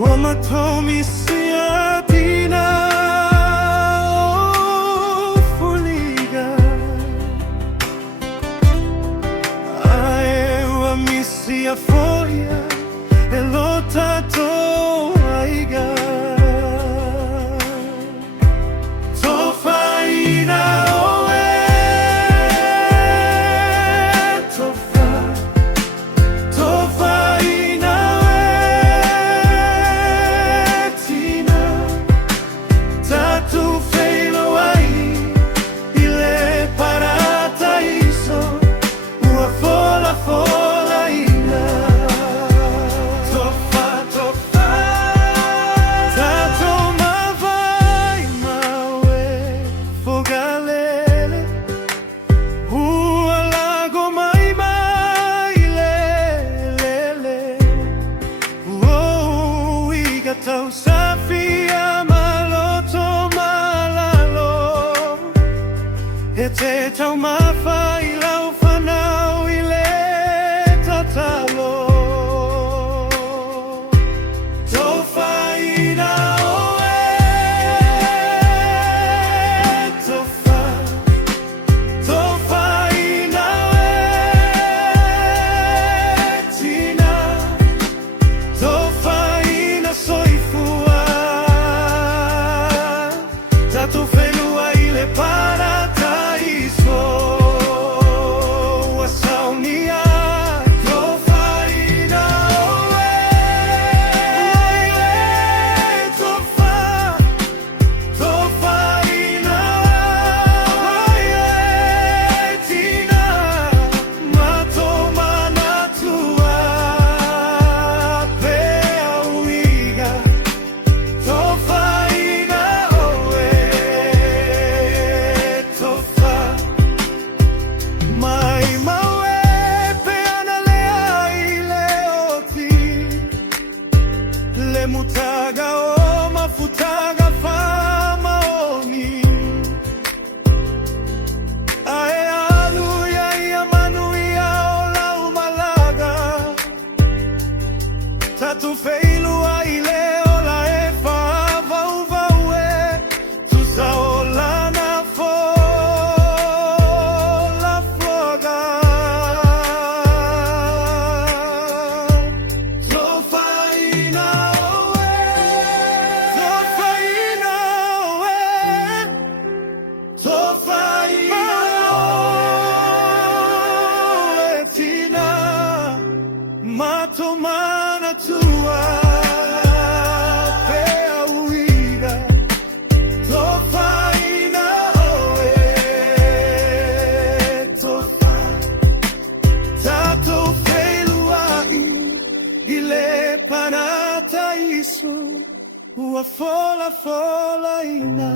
Wamatomisia Tina Fogalele Tuiutuloa Foia elota Tofaina Tofaina Tofaina Tina Tofaina ile parataíso uma fola tau safia maloto malalo e te tau mawhai lau whanau I le tatalo Tofaina Tofaina Tina Tofaina soifua Tofaina ile parataíso wasaunia Tofaina Tofaina Tina matomana tua Tofaina mai maue peana lea I le oti le mutaga o mafutaga famaoni ae aluia ia manuia o lau malaga tatu feilua I le ola e whaavauvau e tusa o lana fola floga Tofaina Tofaina Tina matomana tua pea uiga Tofaina Tato feilua ile parataíso ua fola ina